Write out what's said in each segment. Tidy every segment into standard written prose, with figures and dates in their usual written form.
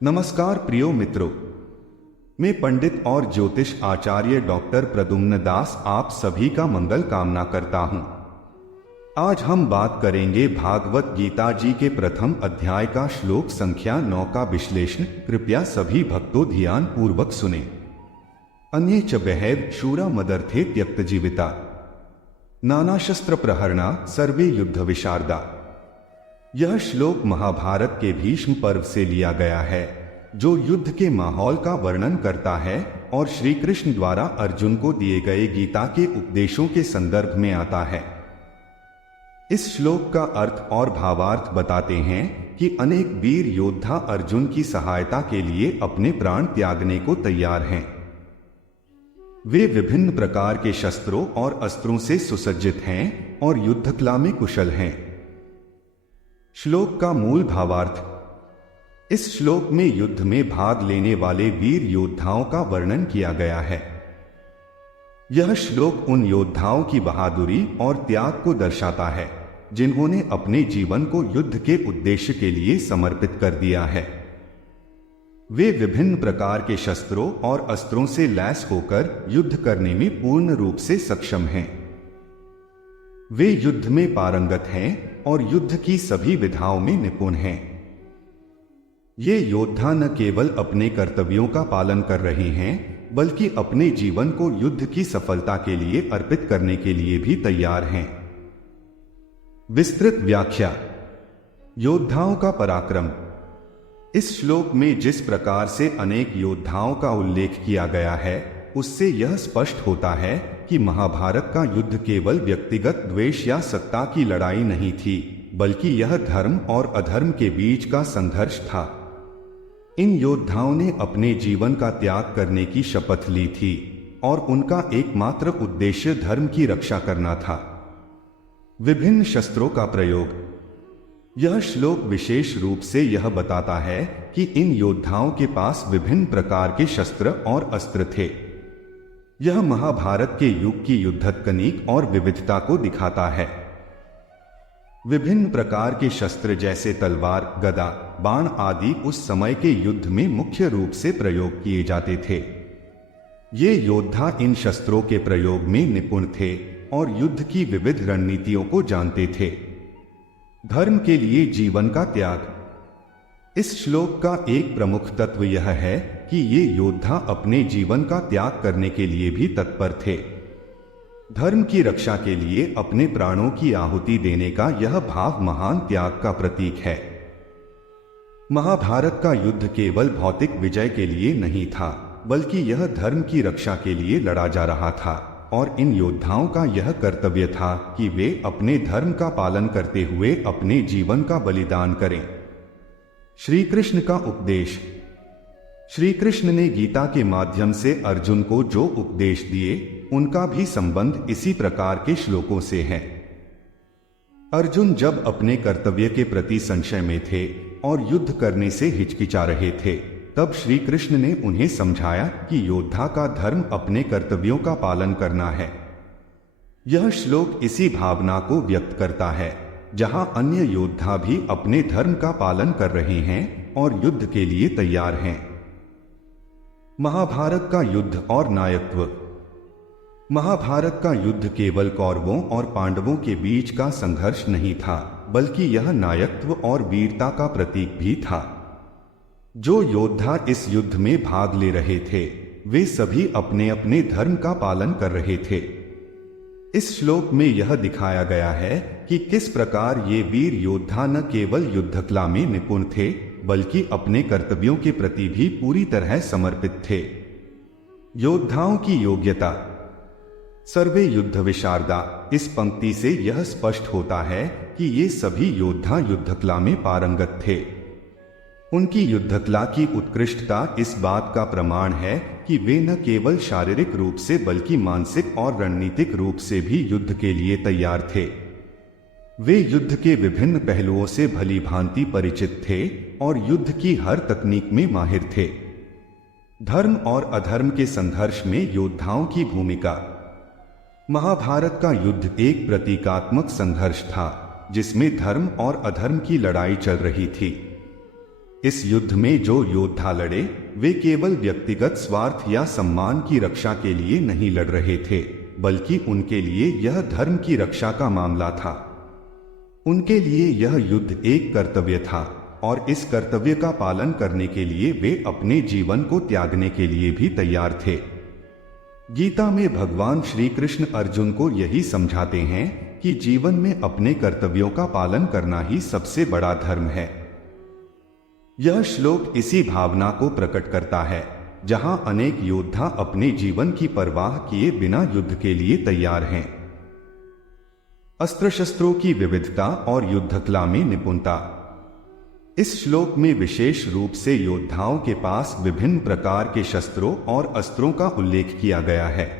नमस्कार प्रियो मित्रों, मैं पंडित और ज्योतिष आचार्य डॉक्टर प्रद्युम्न दास आप सभी का मंगल कामना करता हूं। आज हम बात करेंगे भागवत गीता जी के प्रथम अध्याय का श्लोक संख्या 9 का विश्लेषण। कृपया सभी भक्तों ध्यान पूर्वक सुने। अन्ये च बहैव शूरा मदर्थे त्यक्त जीविता नाना शस्त्र प्रहरणा सर्वे युद्ध विशारदा। यह श्लोक महाभारत के भीष्म पर्व से लिया गया है, जो युद्ध के माहौल का वर्णन करता है और श्री कृष्ण द्वारा अर्जुन को दिए गए गीता के उपदेशों के संदर्भ में आता है। इस श्लोक का अर्थ और भावार्थ बताते हैं कि अनेक वीर योद्धा अर्जुन की सहायता के लिए अपने प्राण त्यागने को तैयार हैं। वे विभिन्न प्रकार के शस्त्रों और अस्त्रों से सुसज्जित हैं और युद्धकला में कुशल हैं। श्लोक का मूल भावार्थ। इस श्लोक में युद्ध में भाग लेने वाले वीर योद्धाओं का वर्णन किया गया है। यह श्लोक उन योद्धाओं की बहादुरी और त्याग को दर्शाता है जिन्होंने अपने जीवन को युद्ध के उद्देश्य के लिए समर्पित कर दिया है। वे विभिन्न प्रकार के शस्त्रों और अस्त्रों से लैस होकर युद्ध करने में पूर्ण रूप से सक्षम हैं। वे युद्ध में पारंगत हैं और युद्ध की सभी विधाओं में निपुण हैं। ये योद्धा न केवल अपने कर्तव्यों का पालन कर रहे हैं, बल्कि अपने जीवन को युद्ध की सफलता के लिए अर्पित करने के लिए भी तैयार हैं। विस्तृत व्याख्या। योद्धाओं का पराक्रम। इस श्लोक में जिस प्रकार से अनेक योद्धाओं का उल्लेख किया गया है, उससे यह स्पष्ट होता है कि महाभारत का युद्ध केवल व्यक्तिगत द्वेष या सत्ता की लड़ाई नहीं थी, बल्कि यह धर्म और अधर्म के बीच का संघर्ष था। इन योद्धाओं ने अपने जीवन का त्याग करने की शपथ ली थी और उनका एकमात्र उद्देश्य धर्म की रक्षा करना था। विभिन्न शस्त्रों का प्रयोग। यह श्लोक विशेष रूप से यह बताता है कि इन योद्धाओं के पास विभिन्न प्रकार के शस्त्र और अस्त्र थे। यह महाभारत के युग की युद्ध तकनीक और विविधता को दिखाता है। विभिन्न प्रकार के शस्त्र जैसे तलवार, गदा, बाण आदि उस समय के युद्ध में मुख्य रूप से प्रयोग किए जाते थे। ये योद्धा इन शस्त्रों के प्रयोग में निपुण थे और युद्ध की विविध रणनीतियों को जानते थे। धर्म के लिए जीवन का त्याग। इस श्लोक का एक प्रमुख तत्व यह है कि ये योद्धा अपने जीवन का त्याग करने के लिए भी तत्पर थे। धर्म की रक्षा के लिए अपने प्राणों की आहुति देने का यह भाव महान त्याग का प्रतीक है। महाभारत का युद्ध केवल भौतिक विजय के लिए नहीं था, बल्कि यह धर्म की रक्षा के लिए लड़ा जा रहा था और इन योद्धाओं का यह कर्तव्य था कि वे अपने धर्म का पालन करते हुए अपने जीवन का बलिदान करें। श्री कृष्ण का उपदेश। श्री कृष्ण ने गीता के माध्यम से अर्जुन को जो उपदेश दिए, उनका भी संबंध इसी प्रकार के श्लोकों से है। अर्जुन जब अपने कर्तव्य के प्रति संशय में थे और युद्ध करने से हिचकिचा रहे थे, तब श्री कृष्ण ने उन्हें समझाया कि योद्धा का धर्म अपने कर्तव्यों का पालन करना है। यह श्लोक इसी भावना को व्यक्त करता है, जहां अन्य योद्धा भी अपने धर्म का पालन कर रहे हैं और युद्ध के लिए तैयार हैं। महाभारत का युद्ध और नायकत्व। महाभारत का युद्ध केवल कौरवों और पांडवों के बीच का संघर्ष नहीं था, बल्कि यह नायकत्व और वीरता का प्रतीक भी था। जो योद्धा इस युद्ध में भाग ले रहे थे, वे सभी अपने अपने धर्म का पालन कर रहे थे। इस श्लोक में यह दिखाया गया है कि किस प्रकार ये वीर योद्धा न केवल युद्धकला में निपुण थे, बल्कि अपने कर्तव्यों के प्रति भी पूरी तरह समर्पित थे। योद्धाओं की योग्यता। सर्वे युद्ध विशारदा। इस पंक्ति से यह स्पष्ट होता है कि ये सभी योद्धा युद्धकला में पारंगत थे। उनकी युद्धकला की उत्कृष्टता इस बात का प्रमाण है कि वे न केवल शारीरिक रूप से बल्कि मानसिक और रणनीतिक रूप से भी युद्ध के लिए तैयार थे। वे युद्ध के विभिन्न पहलुओं से भली भांति परिचित थे और युद्ध की हर तकनीक में माहिर थे। धर्म और अधर्म के संघर्ष में योद्धाओं की भूमिका। महाभारत का युद्ध एक प्रतीकात्मक संघर्ष था, जिसमें धर्म और अधर्म की लड़ाई चल रही थी। इस युद्ध में जो योद्धा लड़े वे केवल व्यक्तिगत स्वार्थ या सम्मान की रक्षा के लिए नहीं लड़ रहे थे, बल्कि उनके लिए यह धर्म की रक्षा का मामला था। उनके लिए यह युद्ध एक कर्तव्य था और इस कर्तव्य का पालन करने के लिए वे अपने जीवन को त्यागने के लिए भी तैयार थे। गीता में भगवान श्री कृष्ण अर्जुन को यही समझाते हैं कि जीवन में अपने कर्तव्यों का पालन करना ही सबसे बड़ा धर्म है। यह श्लोक इसी भावना को प्रकट करता है, जहां अनेक योद्धा अपने जीवन की परवाह किए बिना युद्ध के लिए तैयार हैं। अस्त्र शस्त्रों की विविधता और युद्धकला में निपुणता। इस श्लोक में विशेष रूप से योद्धाओं के पास विभिन्न प्रकार के शस्त्रों और अस्त्रों का उल्लेख किया गया है।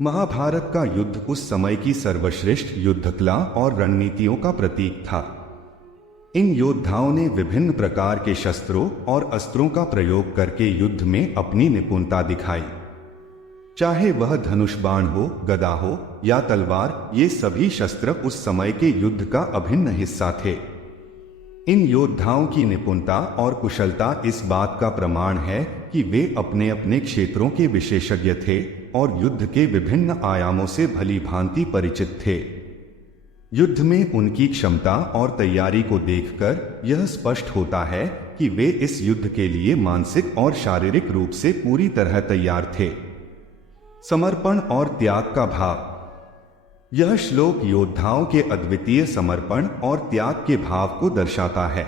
महाभारत का युद्ध उस समय की सर्वश्रेष्ठ युद्धकला और रणनीतियों का प्रतीक था। इन योद्धाओं ने विभिन्न प्रकार के शस्त्रों और अस्त्रों का प्रयोग करके युद्ध में अपनी निपुणता दिखाई। चाहे वह धनुष बाण हो, गदा हो या तलवार, ये सभी शस्त्र उस समय के युद्ध का अभिन्न हिस्सा थे। इन योद्धाओं की निपुणता और कुशलता इस बात का प्रमाण है कि वे अपने अपने क्षेत्रों के विशेषज्ञ थे और युद्ध के विभिन्न आयामों से भली भांति परिचित थे। युद्ध में उनकी क्षमता और तैयारी को देखकर यह स्पष्ट होता है कि वे इस युद्ध के लिए मानसिक और शारीरिक रूप से पूरी तरह तैयार थे। समर्पण और त्याग का भाव। यह श्लोक योद्धाओं के अद्वितीय समर्पण और त्याग के भाव को दर्शाता है।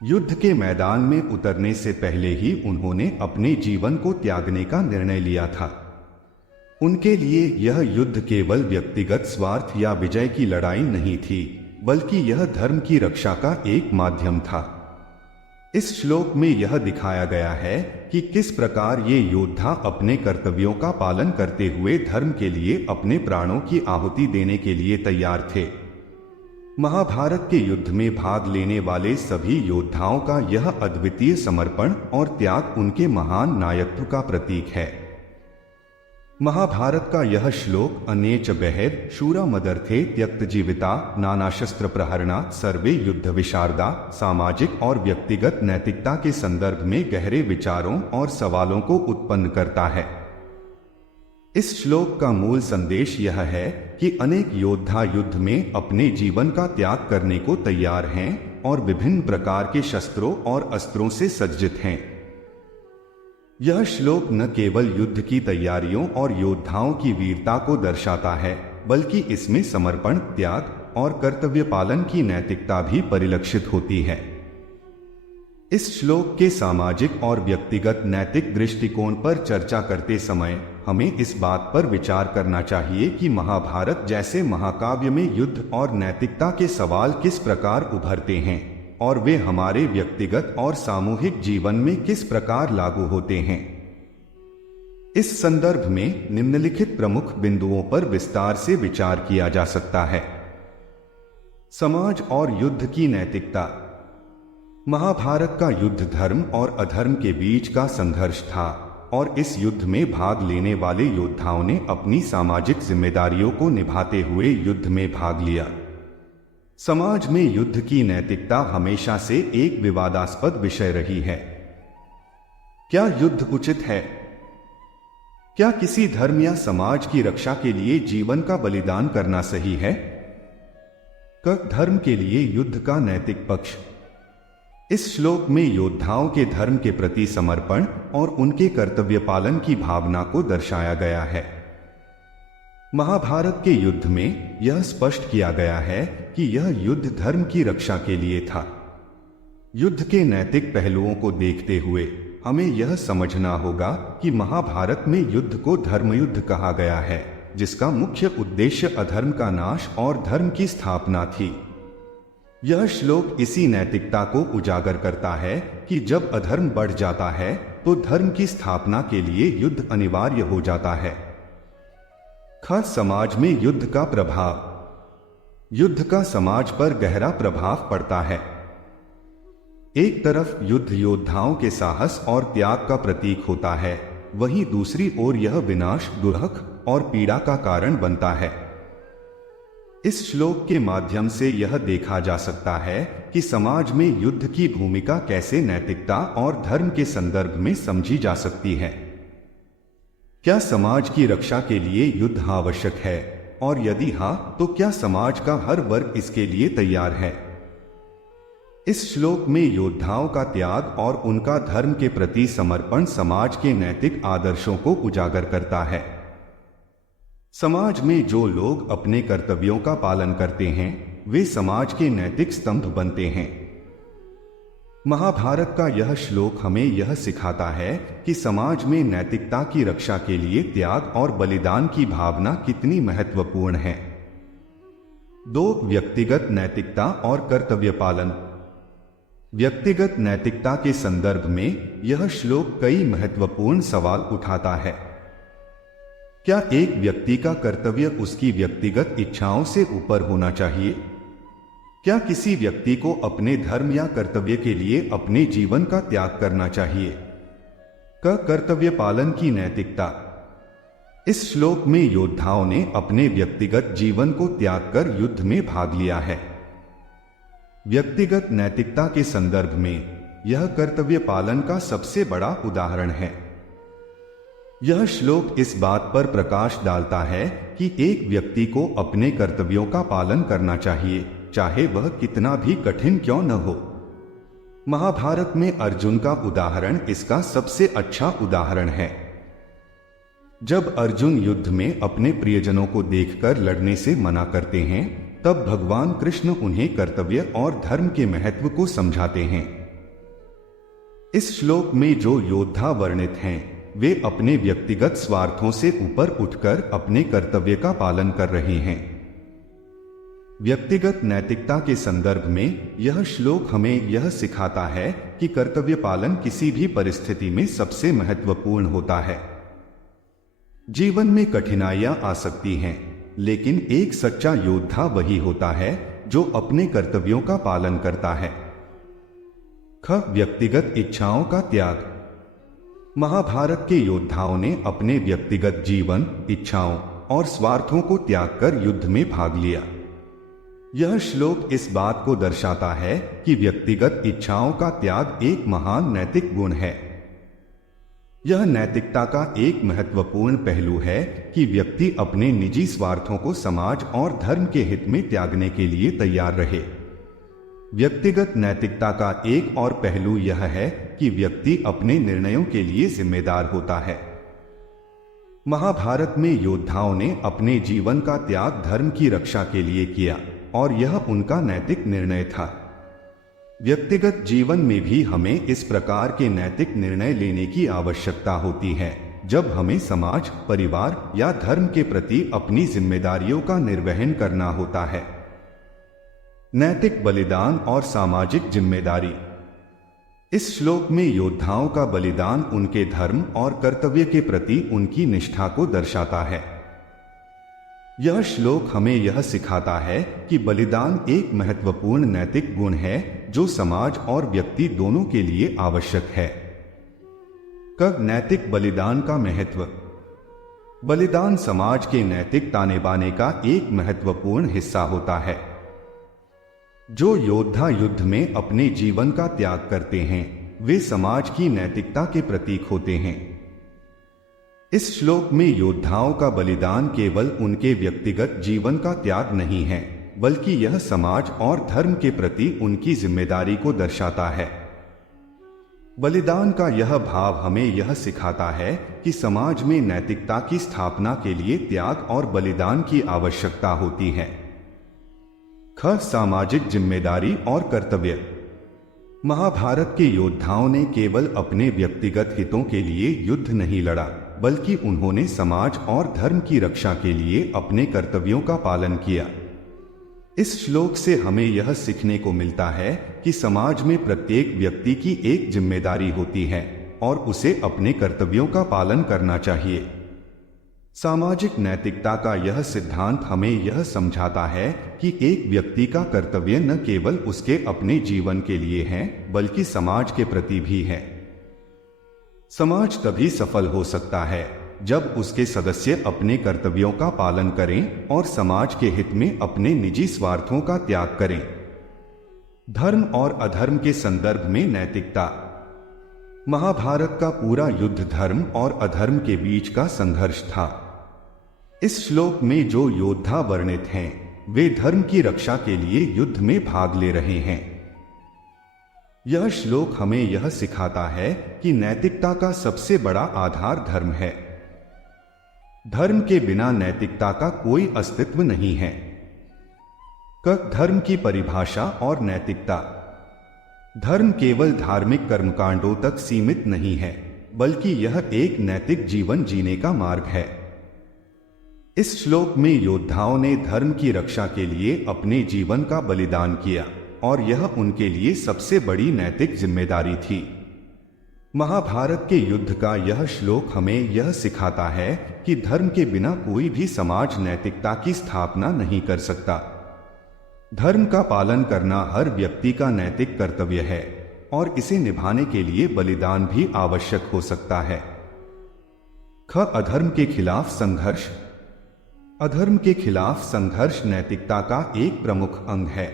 युद्ध के मैदान में उतरने से पहले ही उन्होंने अपने जीवन को त्यागने का निर्णय लिया था। उनके लिए यह युद्ध केवल व्यक्तिगत स्वार्थ या विजय की लड़ाई नहीं थी, बल्कि यह धर्म की रक्षा का एक माध्यम था। इस श्लोक में यह दिखाया गया है कि किस प्रकार ये योद्धा अपने कर्तव्यों का पालन करते हुए धर्म के लिए अपने प्राणों की आहुति देने के लिए तैयार थे। महाभारत के युद्ध में भाग लेने वाले सभी योद्धाओं का यह अद्वितीय समर्पण और त्याग उनके महान नायकत्व का प्रतीक है। महाभारत का यह श्लोक अनेच बहर शूरा मदर्थे त्यक्त जीविता नानाशस्त्र प्रहरणा सर्वे युद्ध विशारदा सामाजिक और व्यक्तिगत नैतिकता के संदर्भ में गहरे विचारों और सवालों को उत्पन्न करता है। इस श्लोक का मूल संदेश यह है कि अनेक योद्धा युद्ध में अपने जीवन का त्याग करने को तैयार हैं और विभिन्न प्रकार के शस्त्रों और अस्त्रों से सज्जित हैं। यह श्लोक न केवल युद्ध की तैयारियों और योद्धाओं की वीरता को दर्शाता है, बल्कि इसमें समर्पण, त्याग और कर्तव्य पालन की नैतिकता भी परिलक्षित होती है। इस श्लोक के सामाजिक और व्यक्तिगत नैतिक दृष्टिकोण पर चर्चा करते समय हमें इस बात पर विचार करना चाहिए कि महाभारत जैसे महाकाव्य में युद्ध और नैतिकता के सवाल किस प्रकार उभरते हैं और वे हमारे व्यक्तिगत और सामूहिक जीवन में किस प्रकार लागू होते हैं। इस संदर्भ में निम्नलिखित प्रमुख बिंदुओं पर विस्तार से विचार किया जा सकता है। समाज और युद्ध की नैतिकता। महाभारत का युद्ध धर्म और अधर्म के बीच का संघर्ष था और इस युद्ध में भाग लेने वाले योद्धाओं ने अपनी सामाजिक जिम्मेदारियों को निभाते हुए युद्ध में भाग लिया। समाज में युद्ध की नैतिकता हमेशा से एक विवादास्पद विषय रही है। क्या युद्ध उचित है? क्या किसी धर्म या समाज की रक्षा के लिए जीवन का बलिदान करना सही है? धर्म के लिए युद्ध का नैतिक पक्ष। इस श्लोक में योद्धाओं के धर्म के प्रति समर्पण और उनके कर्तव्य पालन की भावना को दर्शाया गया है। महाभारत के युद्ध में यह स्पष्ट किया गया है कि यह युद्ध धर्म की रक्षा के लिए था। युद्ध के नैतिक पहलुओं को देखते हुए हमें यह समझना होगा कि महाभारत में युद्ध को धर्मयुद्ध कहा गया है, जिसका मुख्य उद्देश्य अधर्म का नाश और धर्म की स्थापना थी। यह श्लोक इसी नैतिकता को उजागर करता है कि जब अधर्म बढ़ जाता है तो धर्म की स्थापना के लिए युद्ध अनिवार्य हो जाता है। खास समाज में युद्ध का प्रभाव। युद्ध का समाज पर गहरा प्रभाव पड़ता है। एक तरफ युद्ध योद्धाओं के साहस और त्याग का प्रतीक होता है, वहीं दूसरी ओर यह विनाश, दुर्हक और पीड़ा का कारण बनता है। इस श्लोक के माध्यम से यह देखा जा सकता है कि समाज में युद्ध की भूमिका कैसे नैतिकता और धर्म के संदर्भ में समझी जा सकती है। क्या समाज की रक्षा के लिए युद्ध आवश्यक है, और यदि हाँ तो क्या समाज का हर वर्ग इसके लिए तैयार है? इस श्लोक में योद्धाओं का त्याग और उनका धर्म के प्रति समर्पण समाज के नैतिक आदर्शों को उजागर करता है। समाज में जो लोग अपने कर्तव्यों का पालन करते हैं वे समाज के नैतिक स्तंभ बनते हैं। महाभारत का यह श्लोक हमें यह सिखाता है कि समाज में नैतिकता की रक्षा के लिए त्याग और बलिदान की भावना कितनी महत्वपूर्ण है। 2. व्यक्तिगत नैतिकता और कर्तव्य पालन। व्यक्तिगत नैतिकता के संदर्भ में यह श्लोक कई महत्वपूर्ण सवाल उठाता है। क्या एक व्यक्ति का कर्तव्य उसकी व्यक्तिगत इच्छाओं से ऊपर होना चाहिए? क्या किसी व्यक्ति को अपने धर्म या कर्तव्य के लिए अपने जीवन का त्याग करना चाहिए? कर्तव्य पालन की नैतिकता। इस श्लोक में योद्धाओं ने अपने व्यक्तिगत जीवन को त्याग कर युद्ध में भाग लिया है। व्यक्तिगत नैतिकता के संदर्भ में यह कर्तव्य पालन का सबसे बड़ा उदाहरण है। यह श्लोक इस बात पर प्रकाश डालता है कि एक व्यक्ति को अपने कर्तव्यों का पालन करना चाहिए, चाहे वह कितना भी कठिन क्यों न हो। महाभारत में अर्जुन का उदाहरण इसका सबसे अच्छा उदाहरण है। जब अर्जुन युद्ध में अपने प्रियजनों को देखकर लड़ने से मना करते हैं, तब भगवान कृष्ण उन्हें कर्तव्य और धर्म के महत्व को समझाते हैं। इस श्लोक में जो योद्धा वर्णित हैं, वे अपने व्यक्तिगत स्वार्थों से ऊपर उठकर अपने कर्तव्य का पालन कर रहे हैं। व्यक्तिगत नैतिकता के संदर्भ में यह श्लोक हमें यह सिखाता है कि कर्तव्य पालन किसी भी परिस्थिति में सबसे महत्वपूर्ण होता है। जीवन में कठिनाइयां आ सकती हैं, लेकिन एक सच्चा योद्धा वही होता है जो अपने कर्तव्यों का पालन करता है। व्यक्तिगत इच्छाओं का त्याग। महाभारत के योद्धाओं ने अपने व्यक्तिगत जीवन, इच्छाओं और स्वार्थों को त्याग कर युद्ध में भाग लिया। यह श्लोक इस बात को दर्शाता है कि व्यक्तिगत इच्छाओं का त्याग एक महान नैतिक गुण है। यह नैतिकता का एक महत्वपूर्ण पहलू है कि व्यक्ति अपने निजी स्वार्थों को समाज और धर्म के हित में त्यागने के लिए तैयार रहे। व्यक्तिगत नैतिकता का एक और पहलू यह है कि व्यक्ति अपने निर्णयों के लिए जिम्मेदार होता है। महाभारत में योद्धाओं ने अपने जीवन का त्याग धर्म की रक्षा के लिए किया और यह उनका नैतिक निर्णय था। व्यक्तिगत जीवन में भी हमें इस प्रकार के नैतिक निर्णय लेने की आवश्यकता होती है, जब हमें समाज, परिवार या धर्म के प्रति अपनी जिम्मेदारियों का निर्वहन करना होता है। नैतिक बलिदान और सामाजिक जिम्मेदारी। इस श्लोक में योद्धाओं का बलिदान उनके धर्म और कर्तव्य के प्रति उनकी निष्ठा को दर्शाता है। यह श्लोक हमें यह सिखाता है कि बलिदान एक महत्वपूर्ण नैतिक गुण है जो समाज और व्यक्ति दोनों के लिए आवश्यक है। नैतिक बलिदान का महत्व। बलिदान समाज के नैतिक ताने बाने का एक महत्वपूर्ण हिस्सा होता है। जो योद्धा युद्ध में अपने जीवन का त्याग करते हैं, वे समाज की नैतिकता के प्रतीक होते हैं। इस श्लोक में योद्धाओं का बलिदान केवल उनके व्यक्तिगत जीवन का त्याग नहीं है, बल्कि यह समाज और धर्म के प्रति उनकी जिम्मेदारी को दर्शाता है। बलिदान का यह भाव हमें यह सिखाता है कि समाज में नैतिकता की स्थापना के लिए त्याग और बलिदान की आवश्यकता होती है। सामाजिक जिम्मेदारी और कर्तव्य। महाभारत के योद्धाओं ने केवल अपने व्यक्तिगत हितों के लिए युद्ध नहीं लड़ा, बल्कि उन्होंने समाज और धर्म की रक्षा के लिए अपने कर्तव्यों का पालन किया। इस श्लोक से हमें यह सीखने को मिलता है कि समाज में प्रत्येक व्यक्ति की एक जिम्मेदारी होती है और उसे अपने कर्तव्यों का पालन करना चाहिए। सामाजिक नैतिकता का यह सिद्धांत हमें यह समझाता है कि एक व्यक्ति का कर्तव्य न केवल उसके अपने जीवन के लिए है, बल्कि समाज के प्रति भी है। समाज तभी सफल हो सकता है जब उसके सदस्य अपने कर्तव्यों का पालन करें और समाज के हित में अपने निजी स्वार्थों का त्याग करें। धर्म और अधर्म के संदर्भ में नैतिकता। महाभारत का पूरा युद्ध धर्म और अधर्म के बीच का संघर्ष था। इस श्लोक में जो योद्धा वर्णित हैं, वे धर्म की रक्षा के लिए युद्ध में भाग ले रहे हैं। यह श्लोक हमें यह सिखाता है कि नैतिकता का सबसे बड़ा आधार धर्म है। धर्म के बिना नैतिकता का कोई अस्तित्व नहीं है। धर्म की परिभाषा और नैतिकता। धर्म केवल धार्मिक कर्मकांडों तक सीमित नहीं है, बल्कि यह एक नैतिक जीवन जीने का मार्ग है। इस श्लोक में योद्धाओं ने धर्म की रक्षा के लिए अपने जीवन का बलिदान किया और यह उनके लिए सबसे बड़ी नैतिक जिम्मेदारी थी। महाभारत के युद्ध का यह श्लोक हमें यह सिखाता है कि धर्म के बिना कोई भी समाज नैतिकता की स्थापना नहीं कर सकता। धर्म का पालन करना हर व्यक्ति का नैतिक कर्तव्य है और इसे निभाने के लिए बलिदान भी आवश्यक हो सकता है। अधर्म के खिलाफ संघर्ष। अधर्म के खिलाफ संघर्ष नैतिकता का एक प्रमुख अंग है।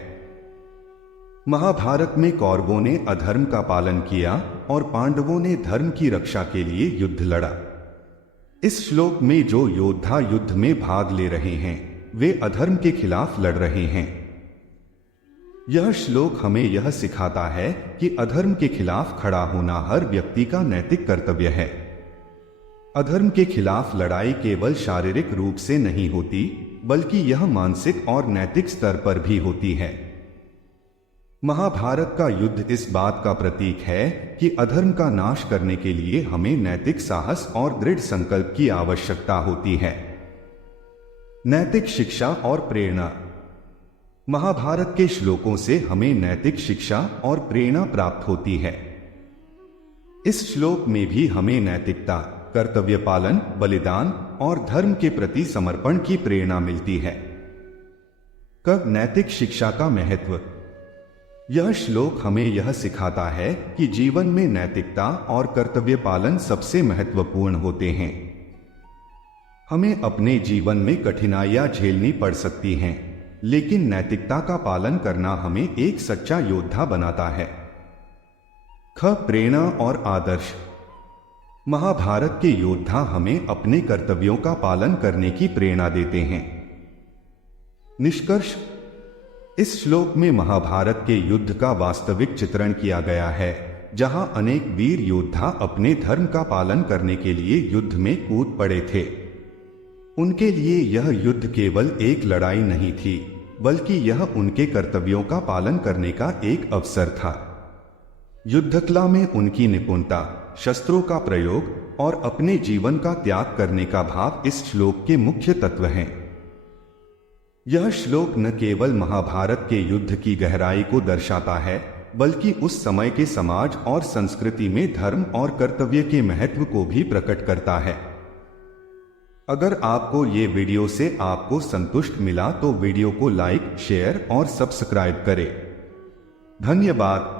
महाभारत में कौरवों ने अधर्म का पालन किया और पांडवों ने धर्म की रक्षा के लिए युद्ध लड़ा। इस श्लोक में जो योद्धा युद्ध में भाग ले रहे हैं, वे अधर्म के खिलाफ लड़ रहे हैं। यह श्लोक हमें यह सिखाता है कि अधर्म के खिलाफ खड़ा होना हर व्यक्ति का नैतिक कर्तव्य है। अधर्म के खिलाफ लड़ाई केवल शारीरिक रूप से नहीं होती, बल्कि यह मानसिक और नैतिक स्तर पर भी होती है। महाभारत का युद्ध इस बात का प्रतीक है कि अधर्म का नाश करने के लिए हमें नैतिक साहस और दृढ़ संकल्प की आवश्यकता होती है। नैतिक शिक्षा और प्रेरणा। महाभारत के श्लोकों से हमें नैतिक शिक्षा और प्रेरणा प्राप्त होती है। इस श्लोक में भी हमें नैतिकता, कर्तव्य पालन, बलिदान और धर्म के प्रति समर्पण की प्रेरणा मिलती है। नैतिक शिक्षा का महत्व। यह श्लोक हमें यह सिखाता है कि जीवन में नैतिकता और कर्तव्य पालन सबसे महत्वपूर्ण होते हैं। हमें अपने जीवन में कठिनाइयां झेलनी पड़ सकती हैं, लेकिन नैतिकता का पालन करना हमें एक सच्चा योद्धा बनाता है। प्रेरणा और आदर्श। महाभारत के योद्धा हमें अपने कर्तव्यों का पालन करने की प्रेरणा देते हैं। निष्कर्ष। इस श्लोक में महाभारत के युद्ध का वास्तविक चित्रण किया गया है, जहां अनेक वीर योद्धा अपने धर्म का पालन करने के लिए युद्ध में कूद पड़े थे। उनके लिए यह युद्ध केवल एक लड़ाई नहीं थी, बल्कि यह उनके कर्तव्यों का पालन करने का एक अवसर था। युद्धकला में उनकी निपुणता, शस्त्रों का प्रयोग और अपने जीवन का त्याग करने का भाव इस श्लोक के मुख्य तत्व हैं। यह श्लोक न केवल महाभारत के युद्ध की गहराई को दर्शाता है, बल्कि उस समय के समाज और संस्कृति में धर्म और कर्तव्य के महत्व को भी प्रकट करता है। अगर आपको ये वीडियो से आपको संतुष्ट मिला तो वीडियो को लाइक, शेयर और सब्सक्राइब करें। धन्यवाद।